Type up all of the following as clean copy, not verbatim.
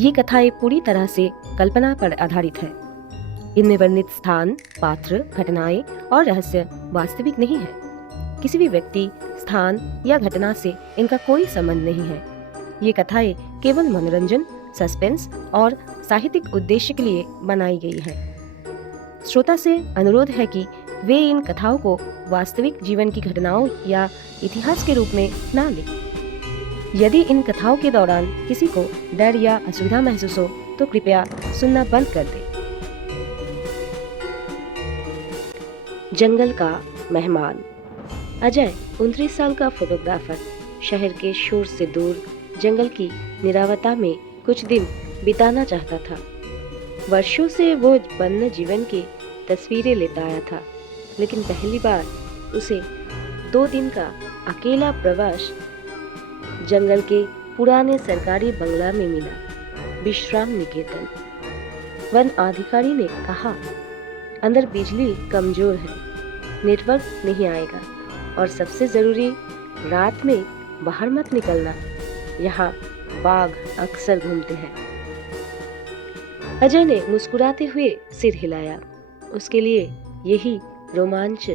ये कथाएं पूरी तरह से कल्पना पर आधारित है। इनमें वर्णित स्थान, पात्र, घटनाएं और रहस्य वास्तविक नहीं है। किसी भी व्यक्ति, स्थान या घटना से इनका कोई संबंध नहीं है। ये कथाएं केवल मनोरंजन, सस्पेंस और साहित्यिक उद्देश्य के लिए बनाई गई है। श्रोता से अनुरोध है कि वे इन कथाओं को वास्तविक जीवन की घटनाओं या इतिहास के रूप में ना लें। यदि इन कथाओं के दौरान किसी को डर या असुविधा महसूस हो तो कृपया सुनना बंद कर दें। जंगल का मेहमान। अजय 29 साल का फोटोग्राफर शहर के शोर से दूर जंगल की निरावता में कुछ दिन बिताना चाहता था। वर्षों से वो वन्य जीवन की तस्वीरें लेता आया था, लेकिन पहली बार उसे 2 दिन का अकेला प्रवास जंगल के पुराने सरकारी बंगला में मिला। विश्राम निकेतन। वन अधिकारी ने कहा, अंदर बिजली कमजोर है, नेटवर्क नहीं आएगा और सबसे जरूरी, रात में बाहर मत निकलना, यहाँ बाघ अक्सर घूमते हैं। अजय ने मुस्कुराते हुए सिर हिलाया। उसके लिए यही रोमांच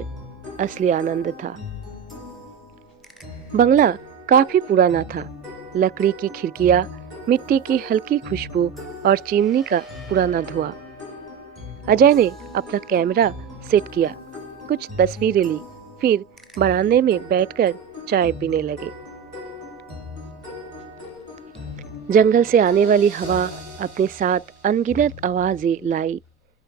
असली आनंद था। बंगला काफी पुराना था। लकड़ी की खिड़कियां, मिट्टी की हल्की खुशबू और चिमनी का पुराना धुआं। अजय ने अपना कैमरा सेट किया, कुछ तस्वीरें ली, फिर बरामदे में बैठकर चाय पीने लगे। जंगल से आने वाली हवा अपने साथ अनगिनत आवाजें लाई।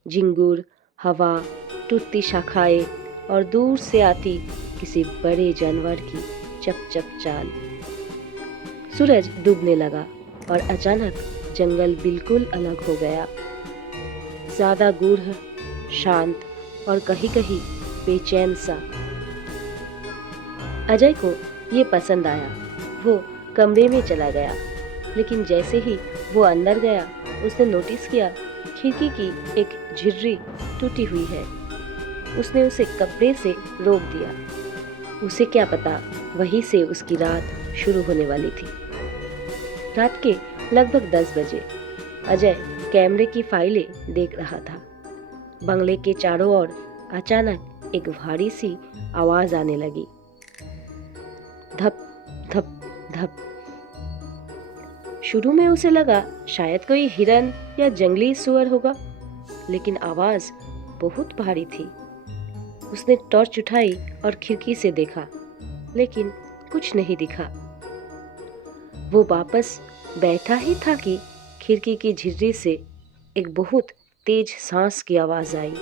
झिंगुर, हवा, टूटती शाखाएं और दूर से आती किसी बड़े जानवर की चप चप चाल। सूरज डूबने लगा और अचानक जंगल बिल्कुल अलग हो गया। ज्यादा गूढ़, शांत और कहीं कहीं बेचैन सा। अजय को ये पसंद आया। वो कमरे में चला गया, लेकिन जैसे ही वो अंदर गया उसने नोटिस किया खिड़की की एक झिर्री टूटी हुई है। उसने उसे कपड़े से रोक दिया। उसे क्या पता, वहीं से उसकी रात शुरू होने वाली थी। रात के लगभग 10 बजे अजय कैमरे की फाइलें देख रहा था। बंगले के चारों ओर अचानक एक भारी सी आवाज आने लगी। धप धप धप। शुरू में उसे लगा शायद कोई हिरन या जंगली सुअर होगा, लेकिन आवाज बहुत भारी थी। उसने टॉर्च उठाई और खिड़की से देखा, लेकिन कुछ नहीं दिखा। वो वापस बैठा ही था कि खिड़की की झिर्री से एक बहुत तेज सांस की आवाज आई,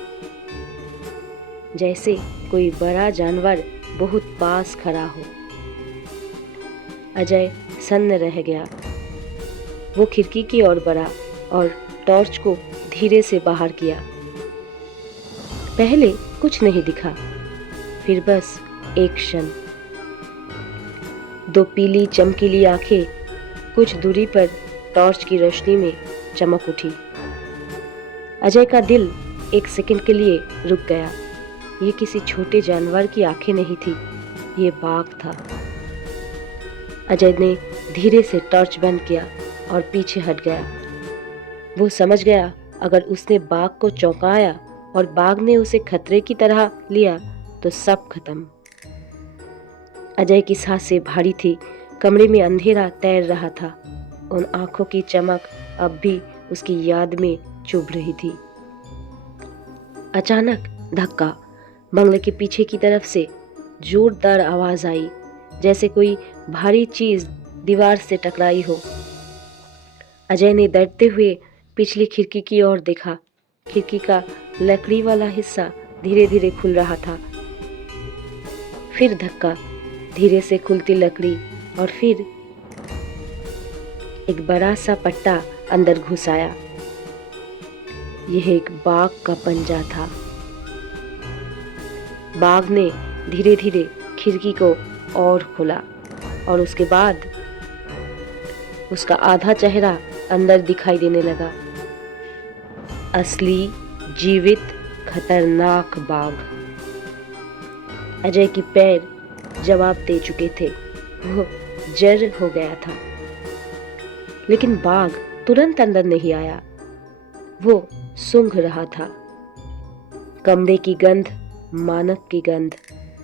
जैसे कोई बड़ा जानवर बहुत पास खड़ा हो। अजय सन्न रह गया। वो खिड़की की ओर बढ़ा और टॉर्च को धीरे से बाहर किया। पहले कुछ नहीं दिखा, फिर बस एक क्षण। 2 पीली चमकीली आंखें कुछ दूरी पर टॉर्च की रोशनी में चमक उठी। अजय का दिल एक सेकंड के लिए रुक गया। ये किसी छोटे जानवर की आंखें नहीं थी, ये बाघ था। अजय ने धीरे से टॉर्च बंद किया और पीछे हट गया। वो समझ गया, अगर उसने बाघ को चौंकाया और बाघ ने उसे खतरे की तरह लिया तो सब खत्म। अजय की सांसें भारी थी। कमरे में अंधेरा तैर रहा था। उन आंखों की चमक अब भी उसकी याद में चुभ रही थी। अचानक धक्का। बंगले के पीछे की तरफ से जोरदार आवाज आई, जैसे कोई भारी चीज दीवार से टकराई हो। अजय ने डरते हुए पिछली खिड़की की ओर देखा। खिड़की का लकड़ी वाला हिस्सा धीरे धीरे खुल रहा था। फिर धक्का, धीरे से खुलती लकड़ी और फिर एक बड़ा सा पट्टा अंदर घुस आया। यह एक बाघ का पंजा था। बाघ ने धीरे धीरे खिड़की को और खोला और उसके बाद उसका आधा चेहरा अंदर दिखाई देने लगा। असली, जीवित, खतरनाक बाघ। अजय के पैर जवाब दे चुके थे। वो जर हो गया था, लेकिन बाघ तुरंत अंदर नहीं आया। वो सूंघ रहा था, कमरे की गंध, मानक की गंध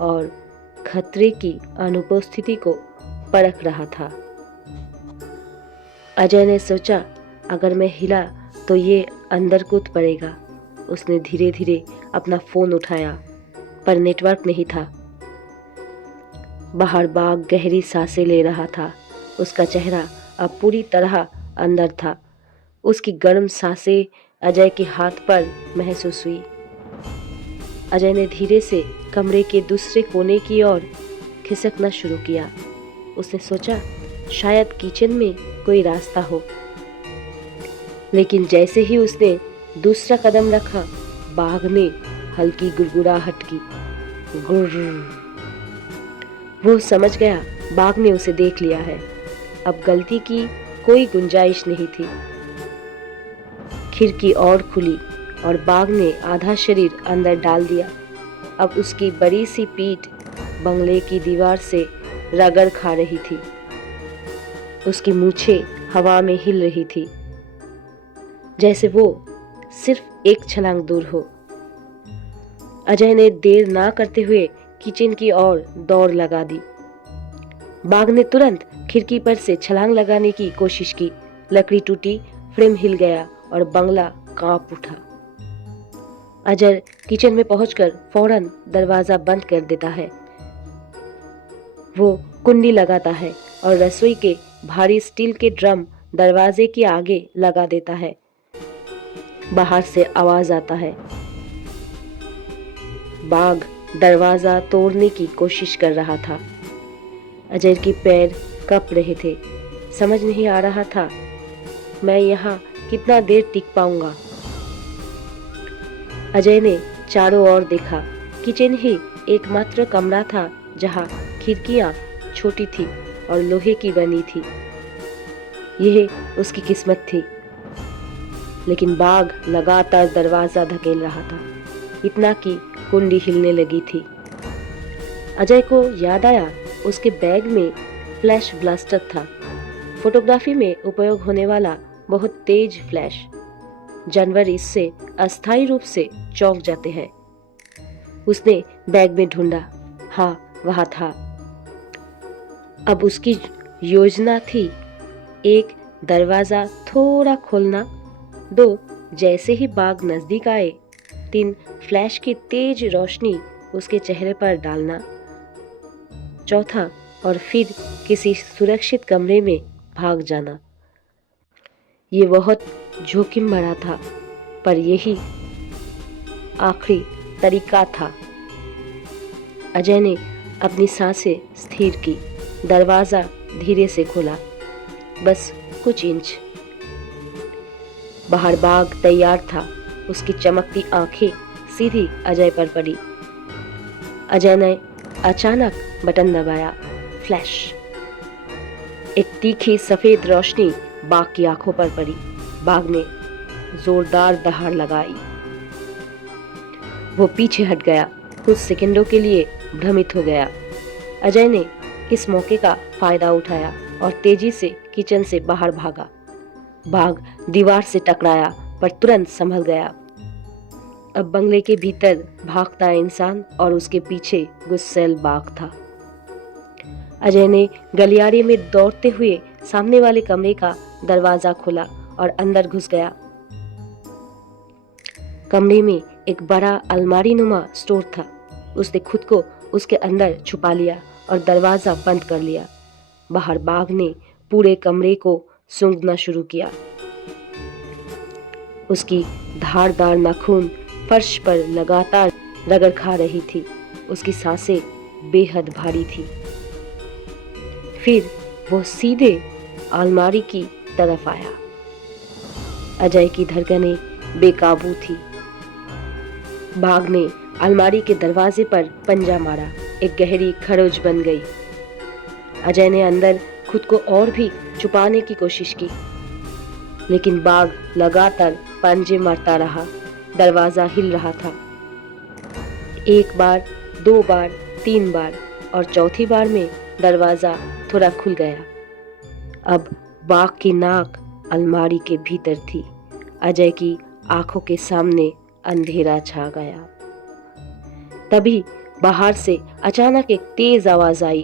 और खतरे की अनुपस्थिति को परख रहा था। अजय ने सोचा, अगर मैं हिला तो ये अंदर कूद पड़ेगा। उसने धीरे धीरे अपना फोन उठाया, पर नेटवर्क नहीं था। बाहर बाग गहरी सांसें ले रहा था। उसका चेहरा अब पूरी तरह अंदर था। उसकी गर्म सांसें अजय के हाथ पर महसूस हुई। अजय ने धीरे से कमरे के दूसरे कोने की ओर खिसकना शुरू किया। उसने सोचा, शायद किचन में कोई रास्ता हो। लेकिन जैसे ही उसने दूसरा कदम रखा, बाघ ने हल्की गुड़गुड़ाहट की। गुर्र। वो समझ गया, बाघ ने उसे देख लिया है। अब गलती की कोई गुंजाइश नहीं थी। खिड़की और खुली और बाघ ने आधा शरीर अंदर डाल दिया। अब उसकी बड़ी सी पीठ बंगले की दीवार से रगड़ खा रही थी। उसकी मूछें हवा में हिल रही थी, जैसे वो सिर्फ एक छलांग दूर हो। अजय ने देर ना करते हुए किचन की ओर दौड़ लगा दी। बाघ ने तुरंत खिड़की पर से छलांग लगाने की कोशिश की। लकड़ी टूटी, फ्रेम हिल गया और बंगला कांप उठा। अजय किचन में पहुंचकर फौरन दरवाजा बंद कर देता है। वो कुंडी लगाता है और रसोई के भारी स्टील के ड्रम दरवाजे के आगे लगा देता है। बाहर से आवाज आता है। बाघ दरवाजा तोड़ने की कोशिश कर रहा था। अजय के पैर कप रहे थे। समझ नहीं आ रहा था, मैं यहाँ कितना देर टिक पाऊंगा। अजय ने चारों ओर देखा। किचन ही एकमात्र कमरा था जहाँ खिड़कियाँ छोटी थी और लोहे की बनी थी। यह उसकी किस्मत थी। लेकिन बाघ लगातार दरवाजा धकेल रहा था, इतना कि कुंडी हिलने लगी थी। अजय को याद आया, उसके बैग में फ्लैश ब्लास्टर था। फोटोग्राफी में उपयोग होने वाला बहुत तेज फ्लैश। जानवर इससे अस्थायी रूप से चौंक जाते हैं। उसने बैग में ढूंढा। हाँ, वहां था। अब उसकी योजना थी, एक, दरवाजा थोड़ा खोलना, 2, जैसे ही बाघ नजदीक आए, 3, फ्लैश की तेज रोशनी उसके चेहरे पर डालना, 4, और फिर किसी सुरक्षित कमरे में भाग जाना। ये बहुत जोखिम भरा था, पर यही आखिरी तरीका था। अजय ने अपनी सांसें स्थिर की। दरवाजा धीरे से खोला, बस कुछ इंच। बाहर बाघ तैयार था। उसकी चमकती आंखें सीधी अजय पर पड़ी। अजय ने अचानक बटन दबाया। फ्लैश। एक तीखी सफेद रोशनी बाघ की आंखों पर पड़ी। बाघ ने जोरदार दहाड़ लगाई। वो पीछे हट गया, कुछ सेकंडों के लिए भ्रमित हो गया। अजय ने इस मौके का फायदा उठाया और तेजी से किचन से बाहर भागा। बाघ दीवार से टकराया, पर तुरंत संभल गया। अब बंगले के भीतर भागता इंसान और उसके पीछे गुस्सैल बाघ था। अजय ने गलियारे में दौड़ते हुए सामने वाले कमरे का दरवाजा खोला और अंदर घुस गया। कमरे में एक बड़ा अलमारी नुमा स्टोर था। उसने खुद को उसके अंदर छुपा लिया और दरवाजा बंद कर लिया। बाहर बाघ ने पूरे कमरे को सूंघना शुरू किया। उसकी धारदार नाखून फर्श पर लगातार रगड़ खा रही थी। उसकी सांसें बेहद भारी थी। फिर वो सीधे अलमारी की तरफ आया। अजय की धड़कनें बेकाबू थी। बाघ ने अलमारी के दरवाजे पर पंजा मारा। एक गहरी खरोच बन गई। अजय ने अंदर खुद को और भी छुपाने की कोशिश की, लेकिन बाघ लगातार पंजे मारता रहा। दरवाजा हिल रहा था। 1 बार, 2 बार, 3 बार और चौथी बार में दरवाजा थोड़ा खुल गया। अब बाघ की नाक अलमारी के भीतर थी। अजय की आंखों के सामने अंधेरा छा गया। तभी बाहर से अचानक एक तेज आवाज आई।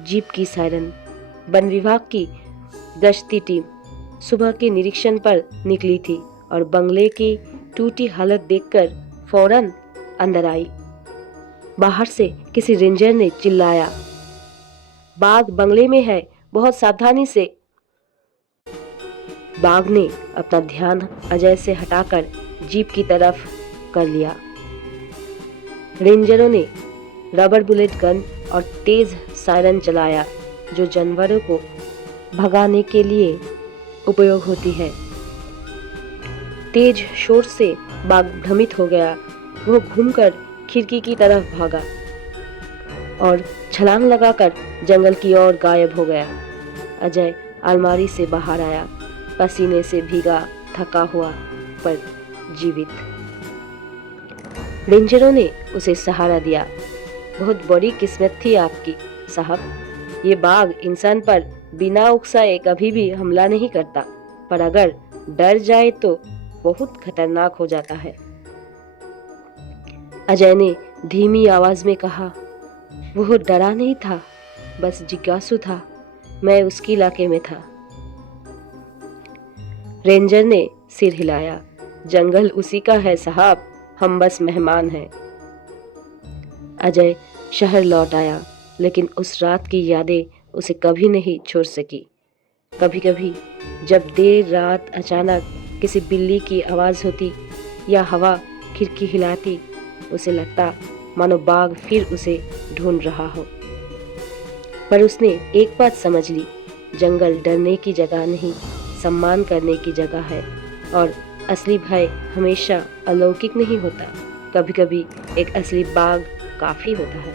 जीप की सायरन। वन विभाग की गश्ती टीम सुबह के निरीक्षण पर निकली थी और बंगले की टूटी हालत देखकर फौरन अंदर आई। बाहर से किसी रेंजर ने चिल्लाया, बाघ बंगले में है, बहुत सावधानी से। बाघ ने अपना ध्यान अजय से हटाकर जीप की तरफ कर लिया। रेंजरों ने रबर बुलेट गन और तेज सायरन चलाया जो जानवरों को भगाने के लिए उपयोग होती है। तेज शोर से बाघ भ्रमित हो गया। वो घूमकर खिड़की की तरफ भागा और छलांग लगाकर जंगल की ओर गायब हो गया। अजय अलमारी से बाहर आया, पसीने से भीगा, थका हुआ पर जीवित। रेंजरों ने उसे सहारा दिया। बहुत बड़ी किस्मत थी आपकी साहब। ये बाघ इंसान पर बिना उकसाए कभी भी हमला नहीं करता, पर अगर डर जाए तो बहुत खतरनाक हो जाता है। अजय ने धीमी आवाज में कहा, वो डरा नहीं था, बस जिज्ञासु था। मैं उसके इलाके में था। रेंजर ने सिर हिलाया। जंगल उसी का है साहब, हम बस मेहमान हैं। अजय शहर लौट आया, लेकिन उस रात की यादें उसे कभी नहीं छोड़ सकी। कभी कभी जब देर रात अचानक किसी बिल्ली की आवाज होती या हवा खिड़की हिलाती, उसे लगता मानो बाघ फिर उसे ढूंढ रहा हो। पर उसने एक बात समझ ली, जंगल डरने की जगह नहीं, सम्मान करने की जगह है। और असली भय हमेशा अलौकिक नहीं होता, कभी कभी एक असली बाघ काफी होता है।